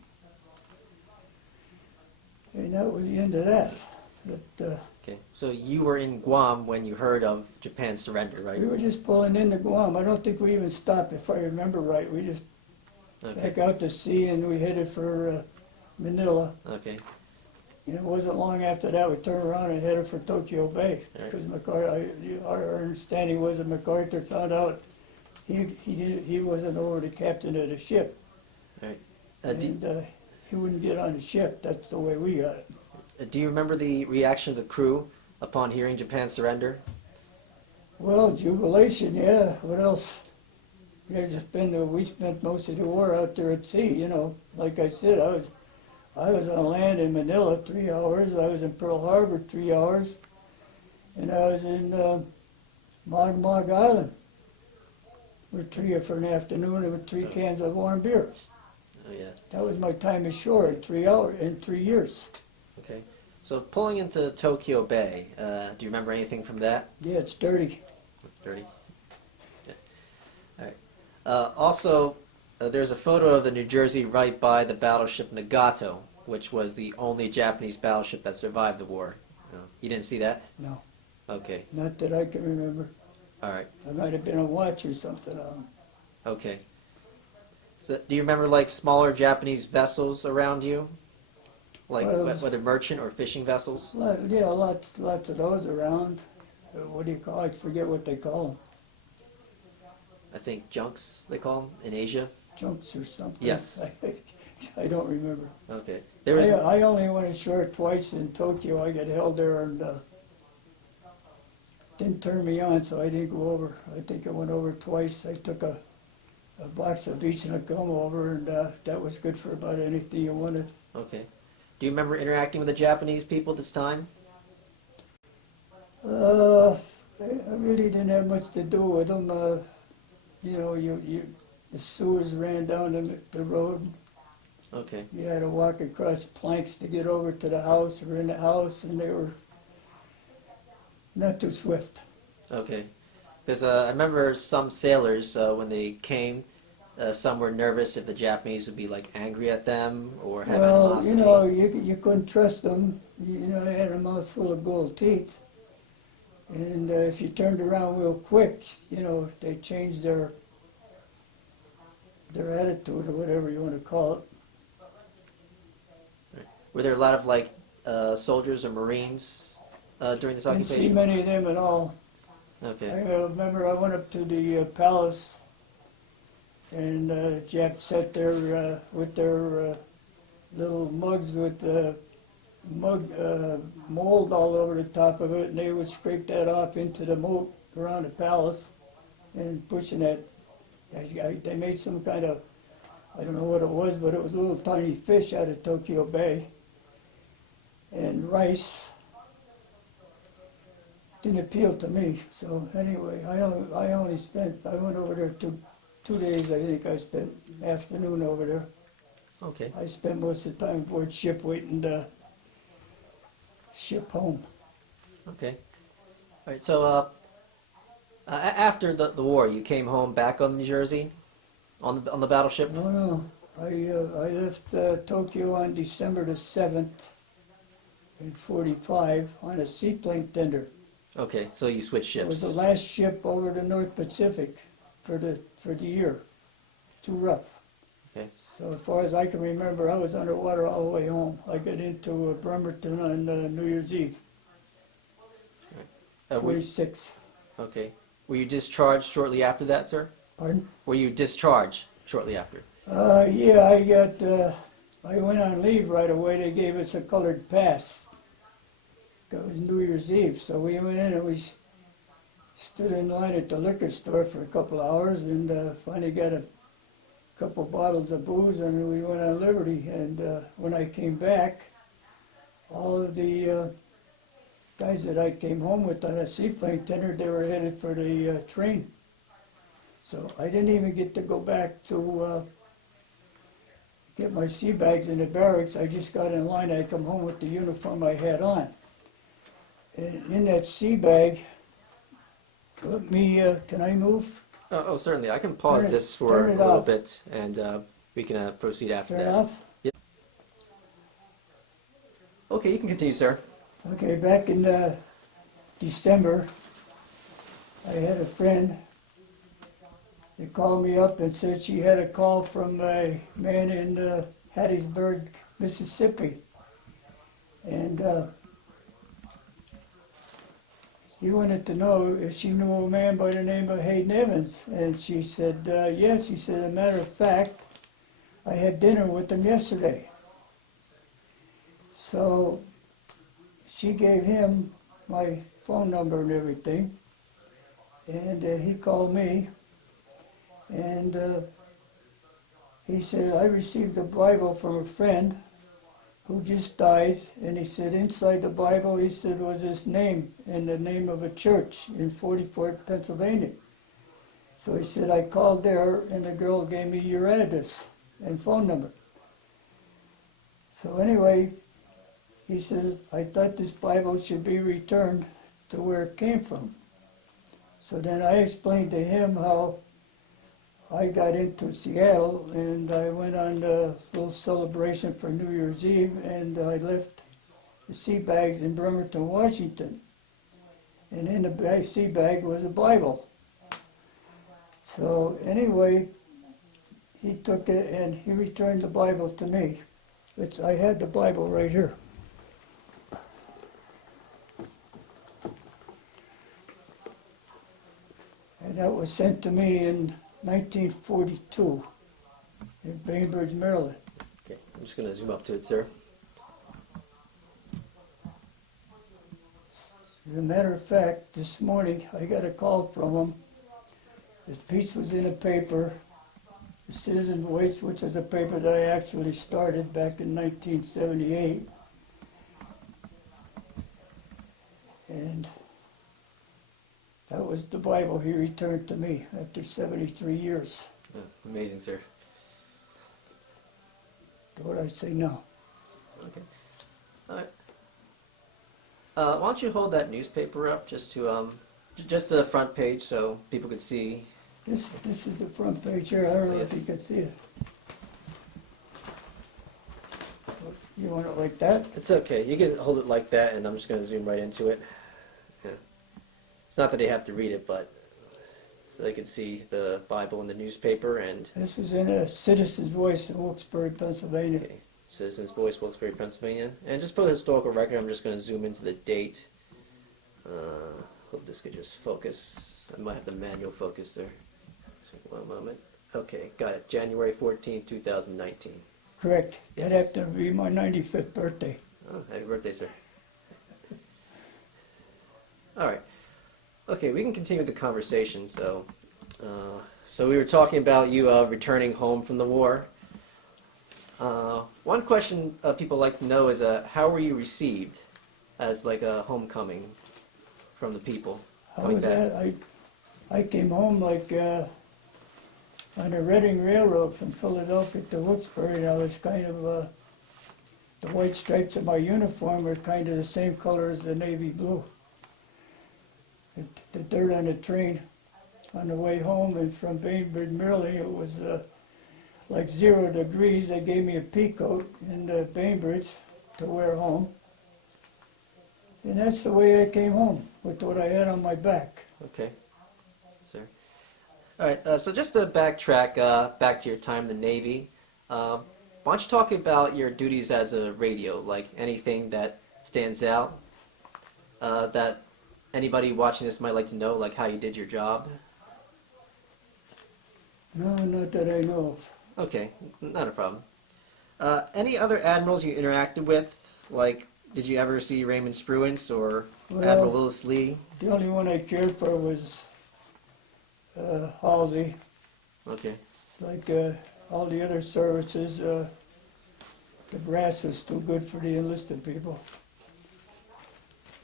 And that was the end of that. But, Okay. So you were in Guam when you heard of Japan's surrender, right? we were just pulling into Guam. I don't think we even stopped, if I remember right. We just Okay. back out to sea and we headed for Manila. Okay. And it wasn't long after that we turned around and headed for Tokyo Bay. Right. Because our understanding was that MacArthur found out he wasn't over the captain of the ship. Right. And he wouldn't get on the ship. That's the way we got it. Do you remember the reaction of the crew upon hearing Japan's surrender? Well, jubilation, yeah. What else? We spent most of the war out there at sea, you know. Like I said, I was on land in Manila 3 hours. I was in Pearl Harbor 3 hours. And I was in Mogmog Island for an afternoon and with 3 cans of warm beer. Oh yeah. That was my time ashore in 3 years. Okay. So pulling into Tokyo Bay, do you remember anything from that? Yeah, it's dirty. Dirty. Yeah. All right. Also, there's a photo of the New Jersey right by the battleship Nagato, which was the only Japanese battleship that survived the war. You didn't see that? No, Okay. not that I can remember. All right. I might have been a watch or something on. Okay. So, do you remember like smaller Japanese vessels around you, like Well, whether merchant or fishing vessels? Yeah, lots of those around. what do you call it? I forget what they call them. I think junks, they call them, in Asia. Junks or something. Yes. I don't remember. Okay. I only went ashore twice in Tokyo. I got held there and didn't turn me on, so I didn't go over. I think I went over twice. I took a box of beach and a gum over, and that was good for about anything you wanted. Okay. Do you remember interacting with the Japanese people this time? I really didn't have much to do with them. You know, the sewers ran down the road. Okay. You had to walk across planks to get over to the house or in the house, and they were not too swift. Okay. Because I remember some sailors, when they came, some were nervous if the Japanese would be like angry at them or have animosity. You know, you couldn't trust them. You know, they had a mouth full of gold teeth. And if you turned around real quick, you know, they changed their attitude or whatever you want to call it. Right. Were there a lot of like soldiers or Marines during this Didn't occupation? see many of them at all. Okay. I remember I went up to the palace, and Japs sat there with their little mugs with mold all over the top of it, and they would scrape that off into the moat around the palace and pushing that. They made some kind of, I don't know what it was, but it was a little tiny fish out of Tokyo Bay, and rice. Didn't appeal to me. So anyway, I went over there 2 days. I think I spent afternoon over there. Okay. I spent most of the time aboard ship waiting to ship home. Okay. All right. So after the war, you came home back on New Jersey, on the battleship. No. I left Tokyo on December the 7th in '45 on a seaplane tender. Okay. So you switched ships. It was the last ship over the North Pacific for the year. Too rough. Okay. So as far as I can remember, I was underwater all the way home. I got into Bremerton on New Year's Eve, Right. 46. Okay. Were you discharged shortly after that, sir? Pardon? Were you discharged shortly after? Yeah, I went on leave right away. They gave us a colored pass. It was New Year's Eve, so we went in and we stood in line at the liquor store for a couple hours, and finally got a couple bottles of booze, and we went on liberty. And when I came back, all of the guys that I came home with on a seaplane tender, they were headed for the train. So I didn't even get to go back to get my sea bags in the barracks. I just got in line. I come home with the uniform I had on. And in that sea bag, let me, can I move? Oh, certainly. I can pause this for a little bit, and we can proceed after Turn it that. off? Yep. Okay, you can continue, sir. Okay, back in December, I had a friend that called me up and said she had a call from a man in Hattiesburg, Mississippi. And he wanted to know if she knew a man by the name of Haydn Evans. And she said, yes. She said, as a matter of fact, I had dinner with him yesterday. So she gave him my phone number and everything. And he called me. And he said, I received a Bible from a friend who just died, and he said inside the Bible, he said, was his name and the name of a church in 44, Pennsylvania. So he said, I called there, and the girl gave me your address and phone number. So anyway, he says, I thought this Bible should be returned to where it came from. So then I explained to him how I got into Seattle, and I went on a little celebration for New Year's Eve, and I left the sea bags in Bremerton, Washington. And in the sea bag was a Bible. So anyway, he took it and he returned the Bible to me. I had the Bible right here. was sent to me in 1942 in Bainbridge, Maryland. Okay, I'm just going to zoom up to it, sir. As a matter of fact, this morning I got a call from him. His piece was in a paper, the Citizen Voice, which is a paper that I actually started back in 1978. And that was the Bible he returned to me after 73 years. Oh, amazing, sir. What I say now? Okay. All right. Why don't you hold that newspaper up just to just the front page so people could see. This is the front page here. I don't know if you can see it. You want it like that? It's okay. You can hold it like that, and I'm just going to zoom right into it. Yeah. It's not that they have to read it, but so they can see the Bible in the newspaper. And This was in a Citizen's Voice in Wilkes-Barre, Pennsylvania. okay, Citizens Voice, Wilkes-Barre, Pennsylvania. And just for the historical record, I'm just going to zoom into the date. Hope this could just focus. I might have the manual focus there. One moment. Okay, got it. January 14th, 2019. Correct. Yes. That happened to be my 95th birthday. Oh, happy birthday, sir. All right. Okay, we can continue the conversation. So we were talking about you returning home from the war. One question people like to know is how were you received as like a homecoming from the people? How coming was back? that? I came home like on the Reading Railroad from Philadelphia to Wilkes-Barre, and I was kind of, the white stripes of my uniform were kind of the same color as the navy blue. The dirt on the train on the way home, and from Bainbridge, Maryland, it was like 0 degrees. They gave me a pea coat in Bainbridge to wear home. And that's the way I came home, with what I had on my back. Okay, sir. All right, so just to backtrack back to your time in the Navy, why don't you talk about your duties as a radio, like anything that stands out that anybody watching this might like to know, like how you did your job? No, not that I know of. Okay, not a problem. Any other admirals you interacted with? Like, did you ever see Raymond Spruance or Admiral Willis Lee? The only one I cared for was Halsey. Okay, Like all the other services, the brass was too good for the enlisted people.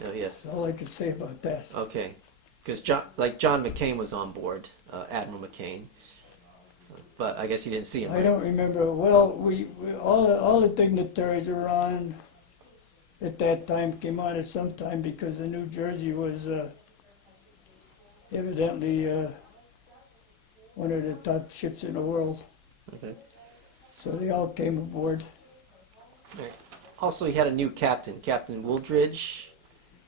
oh yes, That's all I can say about that. okay. Because John McCain was on board, Admiral McCain. But I guess you didn't see him, I right? don't remember. Well, we all the dignitaries were on at that time, came on at some time, because the New Jersey was evidently one of the top ships in the world. Okay. So they all came aboard. Right. Also, he had a new captain, Captain Wooldridge.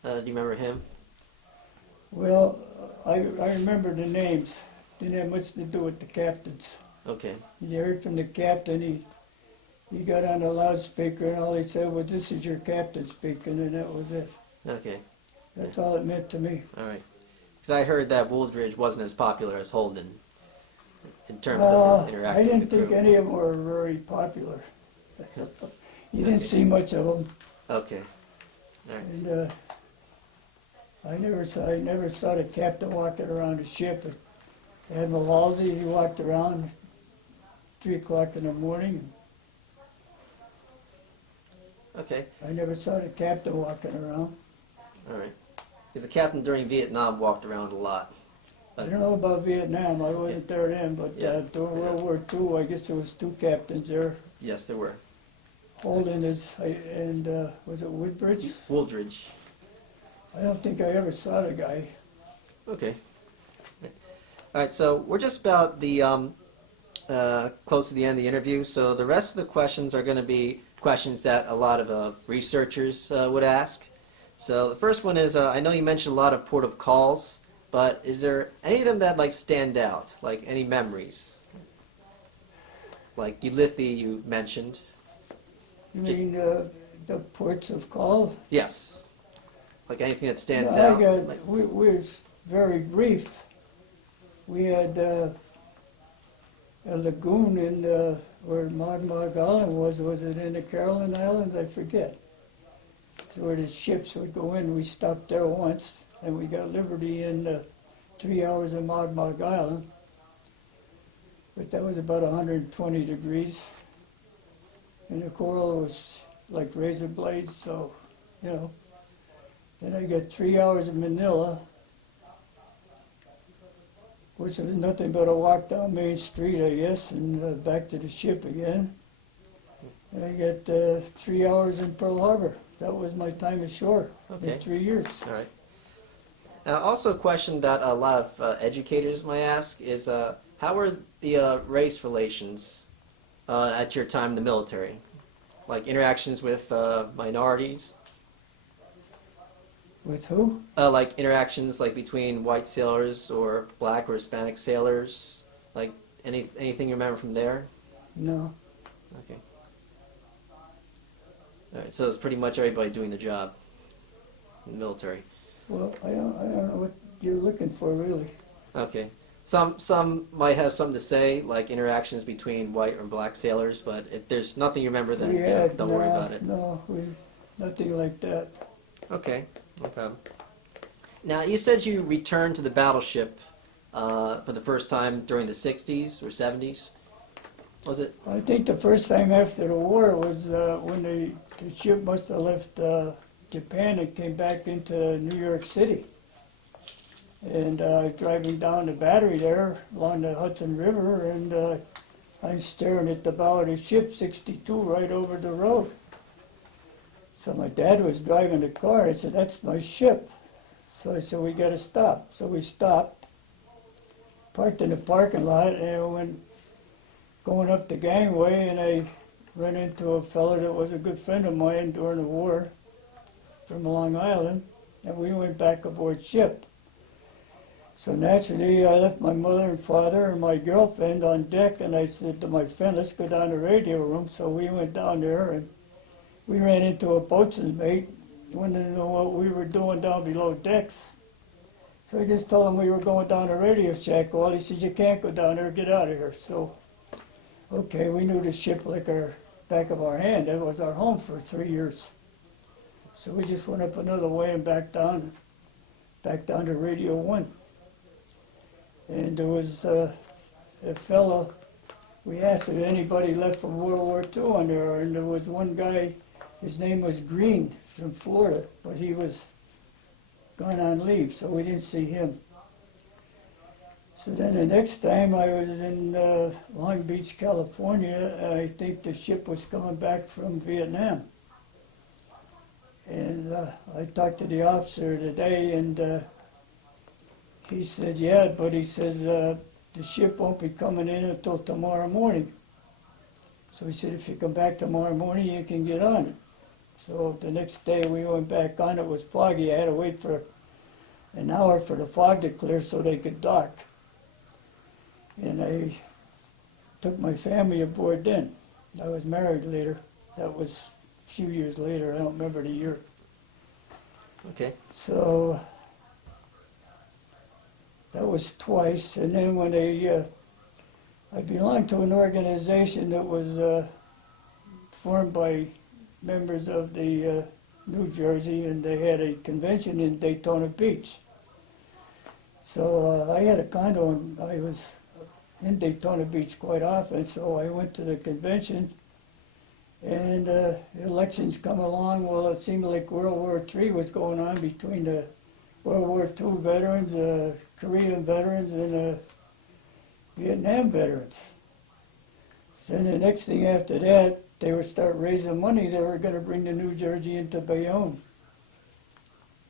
Do you remember him? Well, I remember the names. Didn't have much to do with the captains. Okay. You heard from the captain, he got on the loudspeaker, and all he said was, "This is your captain speaking," and that was it. Okay. That's all it meant to me. All right. Because I heard that Wooldridge wasn't as popular as Holden in terms of his I interacting didn't with the think crew. any of them were very popular. You didn't see much of them, Okay. All right. and I never saw the captain walking around the ship. Admiral Halsey, he walked around 3 o'clock in the morning. Okay. I never saw the captain walking around. All right. Because the captain during Vietnam walked around a lot. I don't know about Vietnam, I wasn't Yeah. there then, but Yeah. during World War II, I guess there was 2 captains there. Yes, there were. Holden and was it Woodbridge? Wooldridge. I don't think I ever saw the guy. Okay. All right, so we're just about the close to the end of the interview. So the rest of the questions are going to be questions that a lot of researchers would ask. So the first one is, I know you mentioned a lot of port of calls, but is there any of them that like stand out, like any memories? Like Ulithi you mentioned. You mean the ports of call? Yes. Like anything that stands Yeah, out? Like- we was very brief. we had a lagoon in where Monmouth Island was it in the Caroline Islands? I forget. So where the ships would go in, we stopped there once, and we got liberty in 3 hours of Monmouth Island. But that was about 120 degrees, and the coral was like razor blades, so, you know. Then I got 3 hours in Manila, which was nothing but a walk down Main Street, I guess, and back to the ship again. And I got 3 hours in Pearl Harbor. That was my time ashore in 3 years. All right. Also, a question that a lot of educators might ask is, how were the race relations at your time in the military? Like interactions with minorities? With who? Like interactions like between white sailors or black or Hispanic sailors? Like anything you remember from there? No. Okay. All right, so it's pretty much everybody doing the job in the military. Well, I don't know what you're looking for, really. Okay. Some might have something to say, like interactions between white or black sailors, but if there's nothing you remember, then don't worry about it. No, nothing like that. Okay, no problem. Now, you said you returned to the battleship for the first time during the 60s or 70s. Was it? I think the first time after the war was when the ship must have left Japan and came back into New York City. And driving down the battery there along the Hudson River, and I'm staring at the bow of the ship, 62, right over the road. So my dad was driving the car. I said, "That's my ship." So I said, "We got to stop." So we stopped, parked in the parking lot, and went going up the gangway, and I ran into a fellow that was a good friend of mine during the war from Long Island, and we went back aboard ship. So naturally, I left my mother and father and my girlfriend on deck, and I said to my friend, "Let's go down to the radio room." So we went down there, and we ran into a boatswain's mate, wanted to know what we were doing down below decks. So I just told him we were going down to Radio Shack. Well, he said, "You can't go down there, get out of here." So, okay, we knew the ship like our back of our hand. That was our home for 3 years. So we just went up another way and back down to Radio 1. And there was a fellow, we asked if anybody left from World War II on there, and there was one guy, his name was Green from Florida, but he was gone on leave, so we didn't see him. So then the next time I was in Long Beach, California, I think the ship was coming back from Vietnam. And I talked to the officer today, and he said, "Yeah," but he says, "The ship won't be coming in until tomorrow morning." So he said, "If you come back tomorrow morning, you can get on it." So the next day we went back on. It was foggy. I had to wait for an hour for the fog to clear so they could dock. And I took my family aboard then. I was married later. That was a few years later. I don't remember the year. Okay. So that was twice. And then when I belonged to an organization that was formed by members of the New Jersey, and they had a convention in Daytona Beach. So I had a condo, and I was in Daytona Beach quite often, so I went to the convention, and elections come along. Well, it seemed like World War III was going on between the World War II veterans, Korean veterans, and Vietnam veterans. Then the next thing after that, they would start raising money. They were going to bring the New Jersey into Bayonne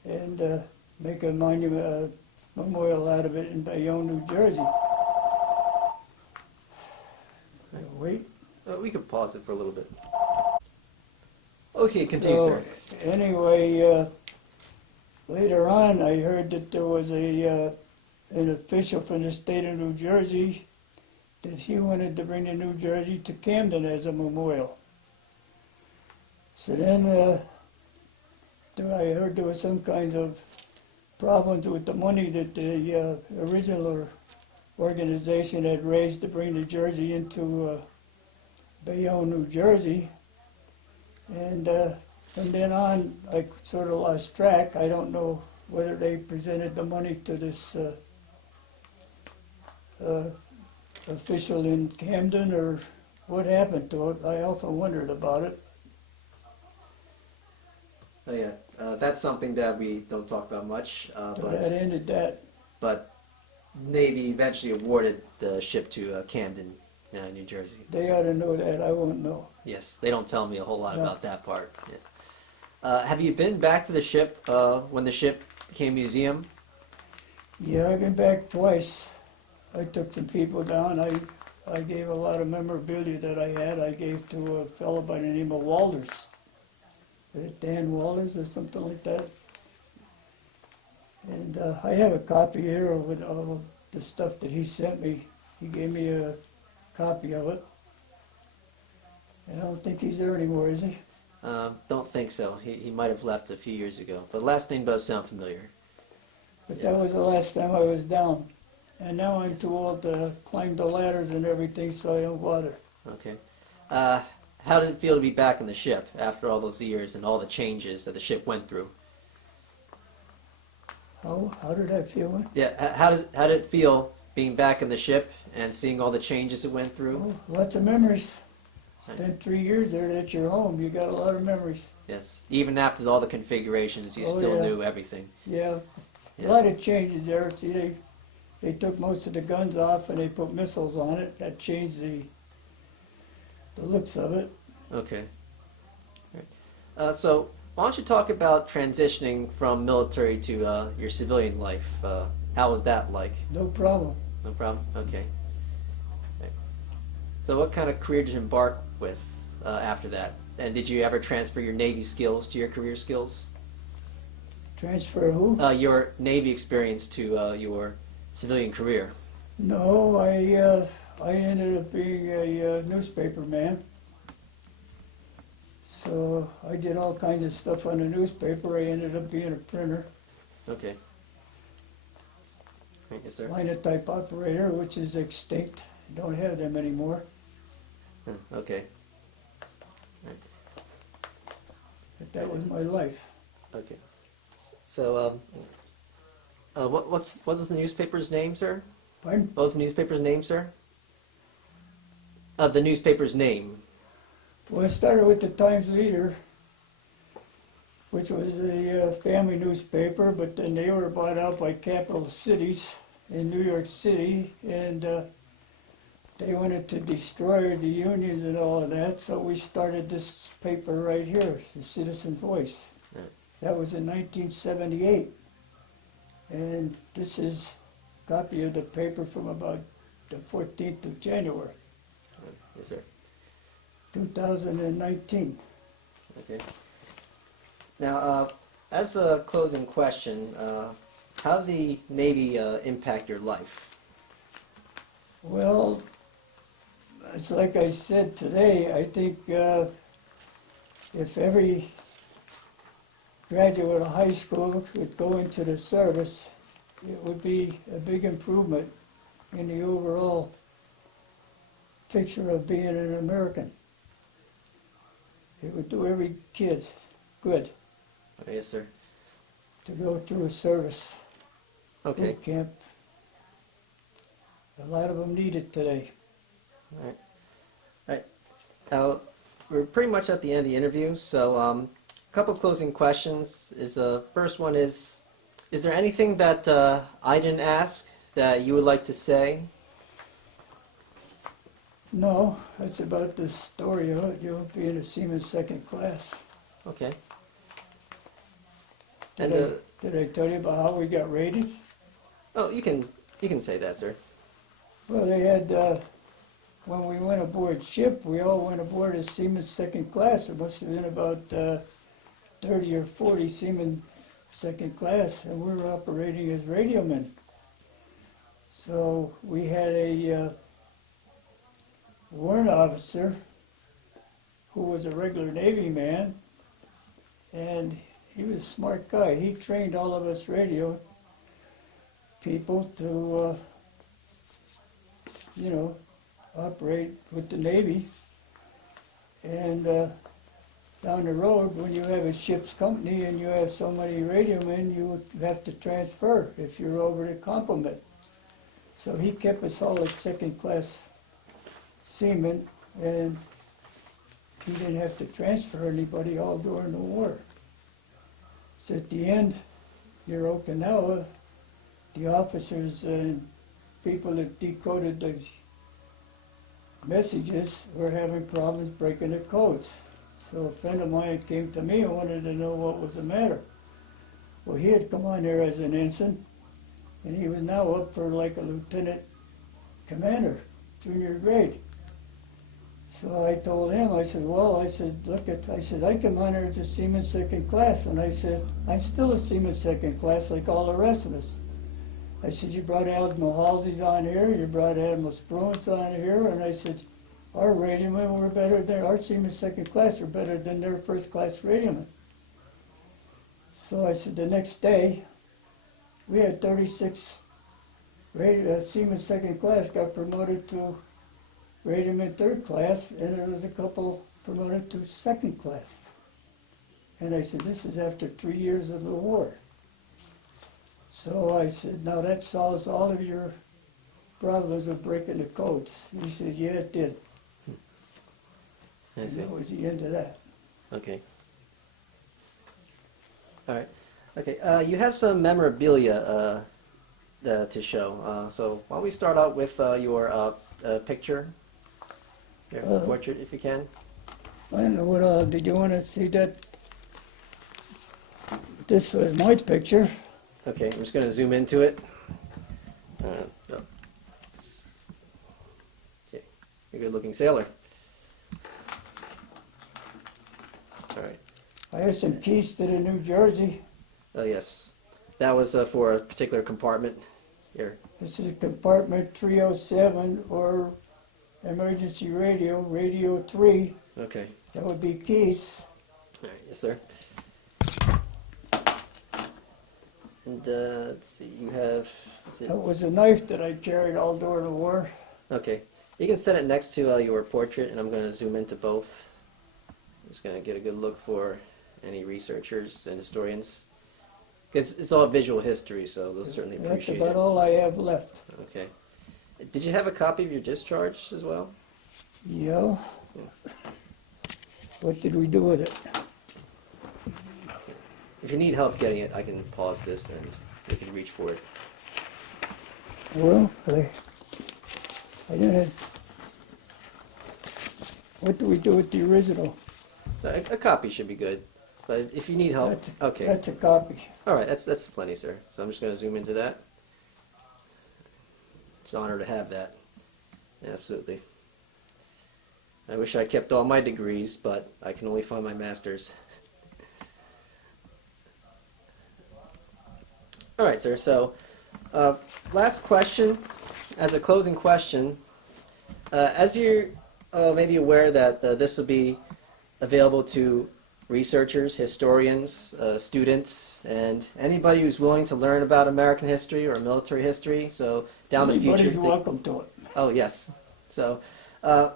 and make a monument, memorial out of it in Bayonne, New Jersey. Wait. We could pause it for a little bit. Okay, continue, So, sir. anyway, later on, I heard that there was an official from the state of New Jersey that he wanted to bring the New Jersey to Camden as a memorial. So then I heard there was some kinds of problems with the money that the original organization had raised to bring the Jersey into Bayonne, New Jersey. And from then on, I sort of lost track. I don't know whether they presented the money to this official in Camden or what happened to it. I often wondered about it. Oh yeah, that's something that we don't talk about much. So that ended that. But Navy eventually awarded the ship to Camden, New Jersey. They ought to know that. I won't know. Yes, they don't tell me a whole lot No. about that part. Yes. Have you been back to the ship when the ship became a museum? Yeah, I've been back twice. I took some people down. I gave a lot of memorabilia that I had. I gave to a fellow by the name of Walters. Dan Walters or something like that. And I have a copy here of the stuff that he sent me. He gave me a copy of it. And I don't think he's there anymore, is he? Don't think so. He might have left a few years ago. But the last name does sound familiar. But that was the last time I was down. And now I'm too old to climb the ladders and everything, so I don't bother. Okay. How did it feel to be back on the ship after all those years and all the changes that the ship went through? How did I feel? Yeah. How did it feel being back on the ship and seeing all the changes it went through? Oh, lots of memories. Spent 3 years there. That's your home. You got a lot of memories. Yes. Even after all the configurations, you still knew everything. Yeah. Yeah. A lot of changes there. See, they took most of the guns off and they put missiles on it. That changed the looks of it. Okay. So why don't you talk about transitioning from military to your civilian life? How was that like? No problem. No problem? Okay. So what kind of career did you embark with after that? And did you ever transfer your Navy skills to your career skills? Transfer who? Your Navy experience to your civilian career. No, I ended up being a newspaper man. So I did all kinds of stuff on the newspaper. I ended up being a printer, Okay. Right, yes, sir. linotype operator, which is extinct. Don't have them anymore. Okay. Right. But that was my life. Okay. So, what was the newspaper's name, sir? Pardon? What was the newspaper's name, sir? The newspaper's name. Well, I started with the Times Leader, which was a family newspaper, but then they were bought out by Capital Cities in New York City, and they wanted to destroy the unions and all of that, so we started this paper right here, the Citizen Voice. Right. That was in 1978, and this is a copy of the paper from about the 14th of January, Yes, sir. 2019. Okay. Now, as a closing question, how did the Navy impact your life? Well, it's like I said today, I think if every graduate of high school could go into the service, it would be a big improvement in the overall picture of being an American. It would do every kid good Yes, sir. to go through a service Okay. boot camp. A lot of them need it today. All right. Now, we're pretty much at the end of the interview, so a couple closing questions. First one is there anything that I didn't ask that you would like to say? No, that's about the story of it. You'll be in a seaman second class. Okay. Did, And did I tell you about how we got rated? oh, you can say that, sir. Well, they had, when we went aboard ship, we all went aboard as seaman second class. It must have been about 30 or 40 seamen second class, and we were operating as radiomen. So we had a warrant officer who was a regular Navy man, and he was a smart guy. He trained all of us radio people to you know, operate with the Navy. And down the road, when you have a ship's company and you have so many radio men, you have to transfer if you're over the complement. So he kept us all as second-class seamen, and he didn't have to transfer anybody all during the war. So at the end, near Okinawa, the officers and people that decoded the messages were having problems breaking the codes. So a friend of mine came to me and wanted to know what was the matter. Well, he had come on there as an ensign, and he was now up for like a lieutenant commander, junior grade. So I told him, I said, well, I said, I come on there as a seaman second class, and I said, I'm still a seaman second class like all the rest of us. I said, you brought Admiral Halsey's on here, you brought Admiral Spruance on here, and I said, our radiomen were better than, our seamen second class were better than their first class radiomen. So I said, the next day, we had 36 seamen second class got promoted to radioman third class, and there was a couple promoted to second class. And I said, this is after 3 years of the war. So I said, now that solves all of your problems with breaking the codes. He said, yeah, it did. And that was the end of that. Okay. All right. Okay. You have some memorabilia to show. So why don't we start out with your picture, your portrait, if you can. I don't know what. Did you want to see that? This was my picture. Okay. I'm just going to zoom into it. No. Okay. You're a good-looking sailor. All right. I had some keys to the New Jersey. Oh, yes. That was for a particular compartment here. This is compartment 307, or emergency radio, radio 3. Okay. That would be keys. All right. Yes, sir. And let's see, you have... That was a knife that I carried all during the war. Okay. You can set it next to your portrait, and I'm going to zoom into both. I'm just going to get a good look for any researchers and historians. Because it's all visual history, so they'll certainly appreciate it. That's about all I have left. Okay. Did you have a copy of your discharge as well? Yeah. What did we do with it? If you need help getting it, I can pause this and you can reach for it. Well, I didn't. What do we do with the original? So a copy should be good. But if you need help, okay. That's a copy. All right, that's plenty, sir. So I'm just going to zoom into that. It's an honor to have that. Absolutely. I wish I kept all my degrees, but I can only find my master's. All right, sir. So, last question, as a closing question. As you're maybe aware that this will be available to researchers, historians, students, and anybody who's willing to learn about American history or military history. So down the future, anybody's welcome to it. Oh yes. So,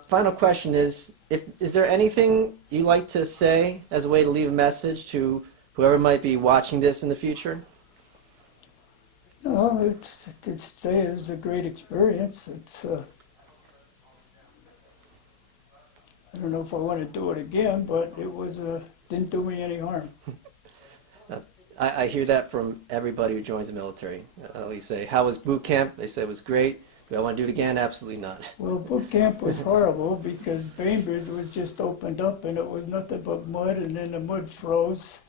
final question is: is there anything you like to say as a way to leave a message to whoever might be watching this in the future? No, it's a great experience. It's I don't know if I want to do it again, but it was didn't do me any harm. I hear that from everybody who joins the military. We say, "How was boot camp?" They say it was great. Do I want to do it again? Absolutely not. Well, boot camp was horrible because Bainbridge was just opened up and it was nothing but mud, and then the mud froze.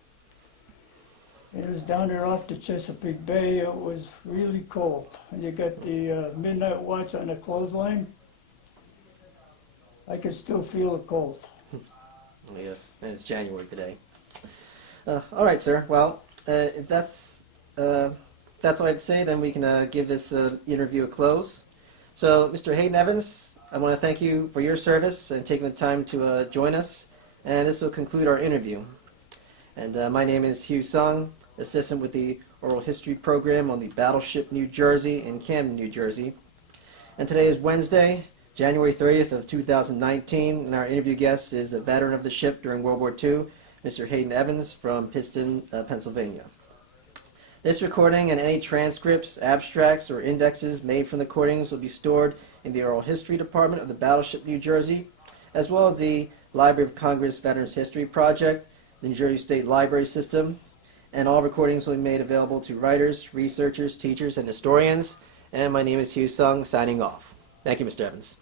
It was down there off the Chesapeake Bay. It was really cold. And you got the midnight watch on the clothesline. I could still feel the cold. Yes, and it's January today. All right, sir. Well, if that's all I have to say, then we can give this interview a close. So, Mr. Haydn Evans, I want to thank you for your service and taking the time to join us. And this will conclude our interview. And my name is Hugh Sung, assistant with the Oral History Program on the Battleship New Jersey in Camden, New Jersey. And today is Wednesday, January 30th of 2019, and our interview guest is a veteran of the ship during World War II, Mr. Haydn Evans from Pittston, Pennsylvania. This recording and any transcripts, abstracts, or indexes made from the recordings will be stored in the Oral History Department of the Battleship, New Jersey, as well as the Library of Congress Veterans History Project, the New Jersey State Library System, and all recordings will be made available to writers, researchers, teachers, and historians. And my name is Hugh Sung, signing off. Thank you, Mr. Evans.